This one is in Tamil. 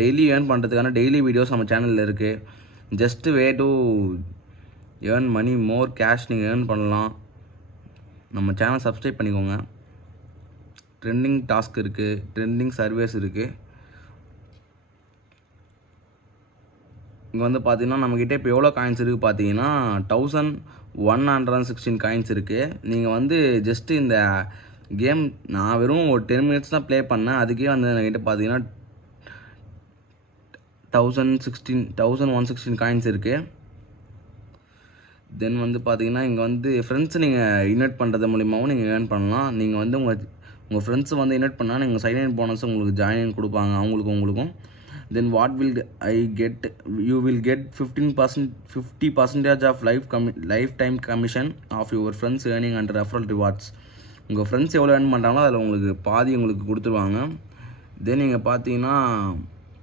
டெய்லி ஏர்ன் பண்ணுறதுக்கான டெய்லி வீடியோஸ் நம்ம சேனலில் இருக்குது. Just way to earn money more cash நீங்கள் ஏர்ன் பண்ணலாம். நம்ம சேனல் சப்ஸ்கிரைப் பண்ணிக்கோங்க. ட்ரெண்டிங் டாஸ்க் இருக்குது, ட்ரெண்டிங் சர்வீஸ் இருக்குது. இங்கே வந்து பார்த்தீங்கன்னா நம்மக்கிட்ட இப்போ எவ்வளோ காயின்ஸ் இருக்குது பார்த்தீங்கன்னா 1116 காயின்ஸ் இருக்குது. நீங்கள் வந்து ஜஸ்ட்டு இந்த கேம் நான் வெறும் ஒரு 10 மினிட்ஸ் தான் ப்ளே பண்ணேன். அதுக்கே வந்து என்கிட்ட பார்த்தீங்கன்னா 1116 காயின்ஸ் இருக்குது. தென் வந்து பார்த்தீங்கன்னா இங்கே வந்து ஃப்ரெண்ட்ஸ் நீங்கள் இன்வைட் பண்ணுறது மூலிமாவும் நீங்கள் ஏர்ன் பண்ணலாம். நீங்கள் வந்து உங்கள் ஃப்ரெண்ட்ஸை வந்து இன்வைட் பண்ணால் நீங்கள் சைன் போனஸ் உங்களுக்கு ஜாயின் கொடுப்பாங்க உங்களுக்கும். Then what will I get? You will get 50% of lifetime commission of your friends earning under referral rewards. உங்கள் ஃப்ரெண்ட்ஸ் எவ்வளோ ஏர்ன் பண்ணுறாங்களோ அதில் உங்களுக்கு பாதி உங்களுக்கு கொடுத்துருவாங்க. தென் நீங்கள் பார்த்தீங்கன்னா